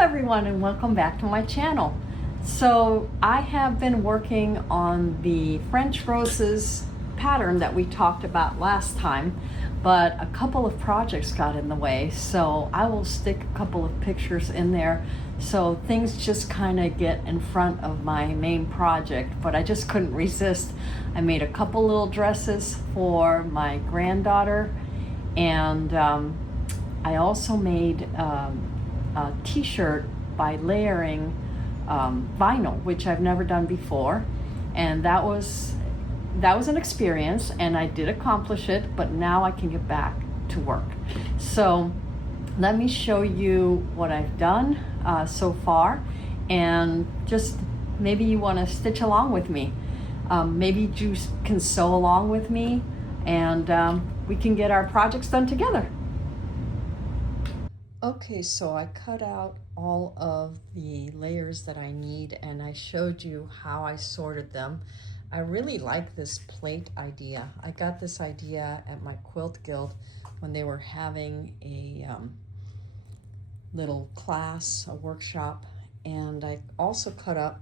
everyone, and welcome back to my channel. So I have been working on the French roses pattern that we talked about last time, but a couple of projects got in the way, so I will stick a couple of pictures in there so things just kind of get in front of my main project. But I just couldn't resist. I made a couple little dresses for my granddaughter, and I also made a t-shirt by layering vinyl, which I've never done before, and that was an experience, and I did accomplish it. But now I can get back to work. So let me show you what I've done so far, and just maybe you want to stitch along with me. Maybe you can sew along with me, and we can get our projects done together. Okay, so I cut out all of the layers that I need, and I showed you how I sorted them. I really like this plate idea. I got this idea at my Quilt Guild when they were having a little class, a workshop, and I also cut up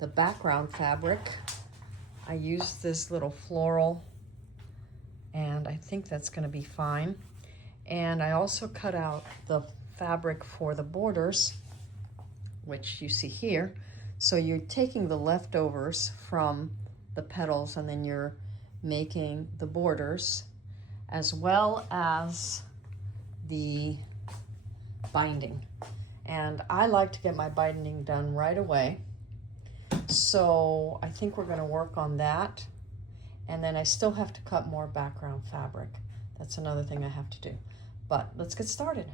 the background fabric. I used this little floral, and I think that's going to be fine. And I also cut out the fabric for the borders, which you see here. So you're taking the leftovers from the petals, and then you're making the borders as well as the binding. And I like to get my binding done right away, so I think we're going to work on that. And then I still have to cut more background fabric. That's another thing I have to do. But let's get started.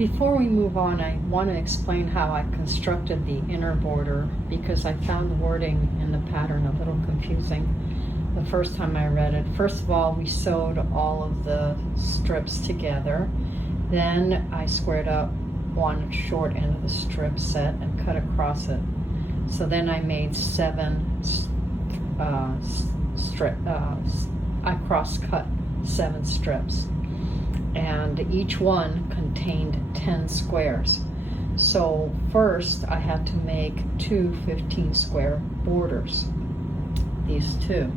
Before we move on, I want to explain how I constructed the inner border because I found the wording in the pattern a little confusing the first time I read it. First of all, we sewed all of the strips together. Then I squared up one short end of the strip set and cut across it. So then I made 7 I cross-cut 7 strips. And each one contained 10 squares. So first I had to make 2 15 square borders, these 2.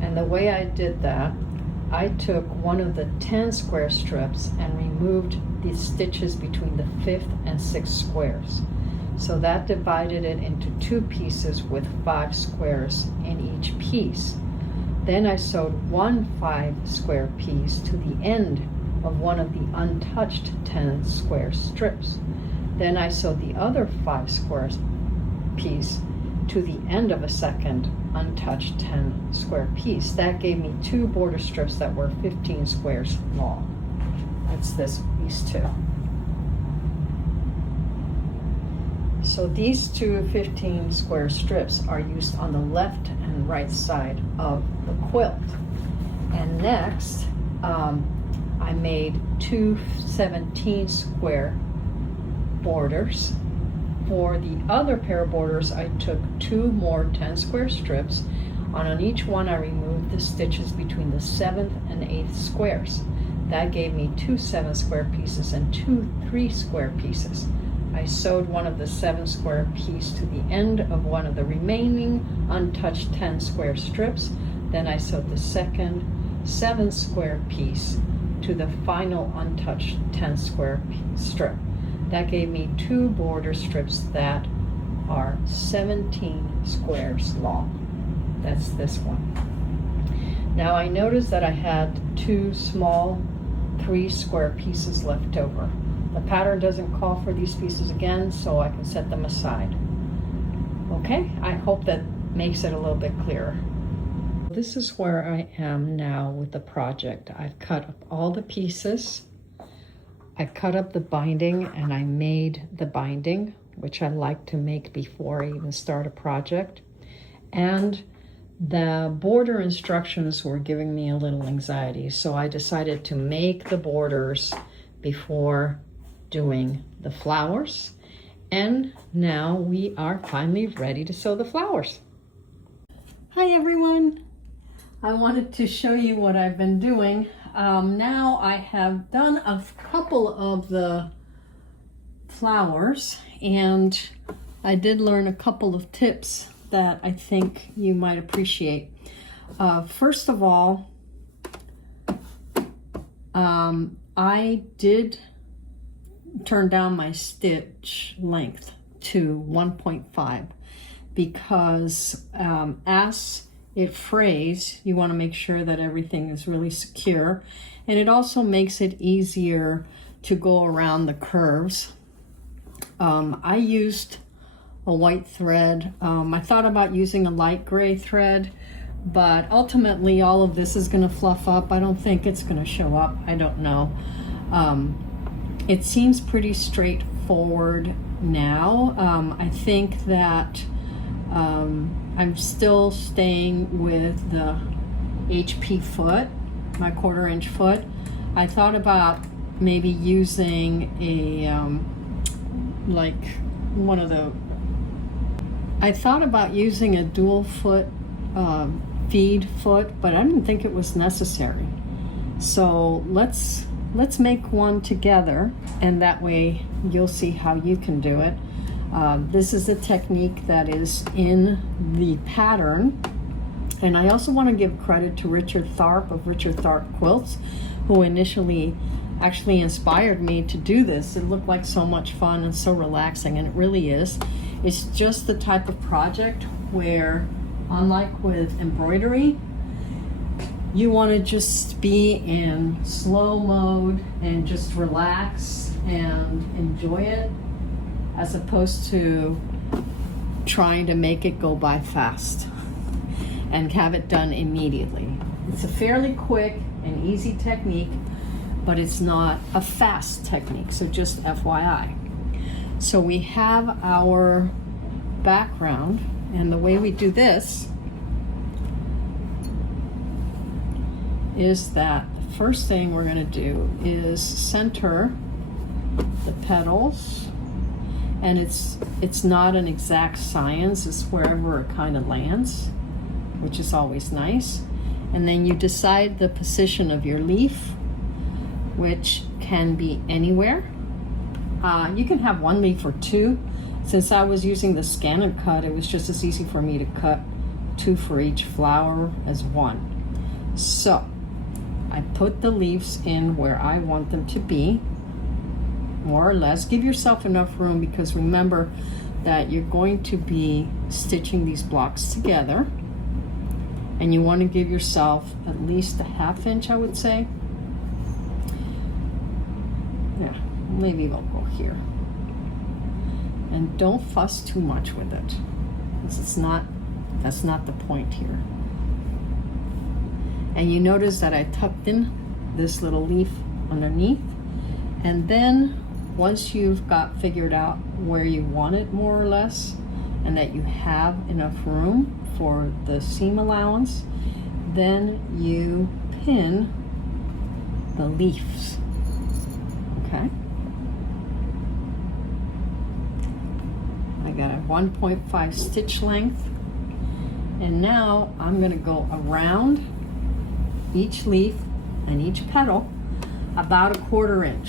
And the way I did that, I took one of the 10 square strips and removed the stitches between the 5th and 6th squares. So that divided it into 2 pieces with 5 squares in each piece. Then I sewed one 5 square piece to the end of one of the untouched 10 square strips. Then I sewed the other 5 square piece to the end of a second untouched 10 square piece. That gave me 2 border strips that were 15 squares long. That's these 2. So these 2 15 square strips are used on the left and right side of the quilt. And next, I made 2 17 square borders. For the other pair of borders, I took 2 more 10 square strips. On each one, I removed the stitches between the 7th and 8th squares. That gave me 2 7 square pieces and 2 3 square pieces. I sewed one of the 7 square piece to the end of one of the remaining untouched 10 square strips. Then I sewed the second 7 square piece to the final untouched 10 square strip. That gave me 2 border strips that are 17 squares long. That's this one. Now I noticed that I had 2 small 3 square pieces left over. The pattern doesn't call for these pieces again, so I can set them aside. Okay, I hope that makes it a little bit clearer. This is where I am now with the project. I've cut up all the pieces. I cut up the binding and I made the binding, which I like to make before I even start a project. And the border instructions were giving me a little anxiety, so I decided to make the borders before doing the flowers. And now we are finally ready to sew the flowers. Hi everyone. I wanted to show you what I've been doing. Now I have done a couple of the flowers and I did learn a couple of tips that I think you might appreciate. First of all, I did turn down my stitch length to 1.5 because as it frays, you want to make sure that everything is really secure, and it also makes it easier to go around the curves. I used a white thread. I thought about using a light gray thread, but ultimately all of this is going to fluff up. I don't think it's going to show up. I don't know. It seems pretty straightforward now. I think that I'm still staying with the HP foot, my 1/4 inch foot. I thought about maybe using a I thought about using a dual foot feed foot, but I didn't think it was necessary. So let's make one together, and that way you'll see how you can do it. This is a technique that is in the pattern, and I also want to give credit to Richard Tharp of Richard Tharp Quilts, who initially actually inspired me to do this. It looked like so much fun and so relaxing, and it really is. It's just the type of project where, unlike with embroidery, you want to just be in slow mode and just relax and enjoy it, as opposed to trying to make it go by fast and have it done immediately. It's a fairly quick and easy technique. but it's not a fast technique, so just FYI. So we have our background, and the way we do this is that the first thing we're going to do is center the petals, and it's not an exact science, it's wherever it kind of lands, which is always nice. And then you decide the position of your leaf, which can be anywhere. You can have one leaf or two. Since I was using the scan and cut, it was just as easy for me to cut two for each flower as one. So I put the leaves in where I want them to be, more or less. Give yourself enough room, because remember that you're going to be stitching these blocks together, and you want to give yourself at least a ½ inch, I would say. Yeah, maybe we'll go here. And don't fuss too much with it, because that's not the point here. And you notice that I tucked in this little leaf underneath, and then once you've got figured out where you want it more or less, and that you have enough room for the seam allowance, then you pin the leaves, okay? I got a 1.5 stitch length, and now I'm going to go around each leaf and each petal about a ½ inch.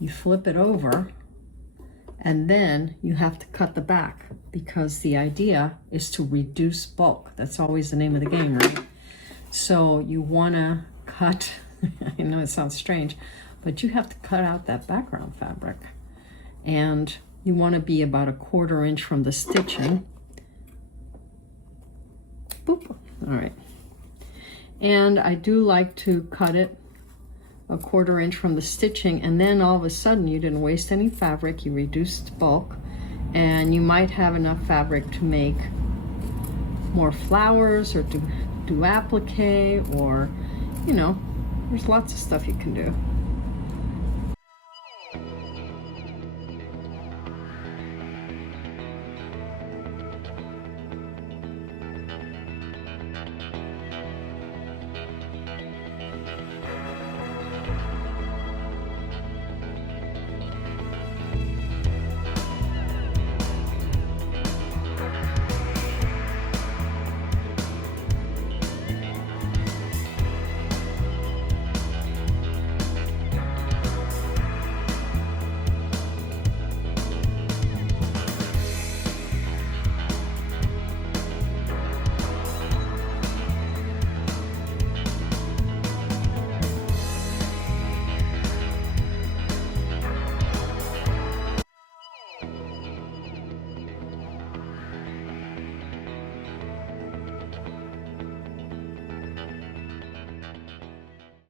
You flip it over, and then you have to cut the back, because the idea is to reduce bulk. That's always the name of the game, right? So you want to cut, I know it sounds strange, but you have to cut out that background fabric, and you want to be about a ½ inch from the stitching. Boop. All right. And I do like to cut it a ½ inch from the stitching, and then all of a sudden you didn't waste any fabric, you reduced bulk, and you might have enough fabric to make more flowers, or to do applique, or, you know, there's lots of stuff you can do.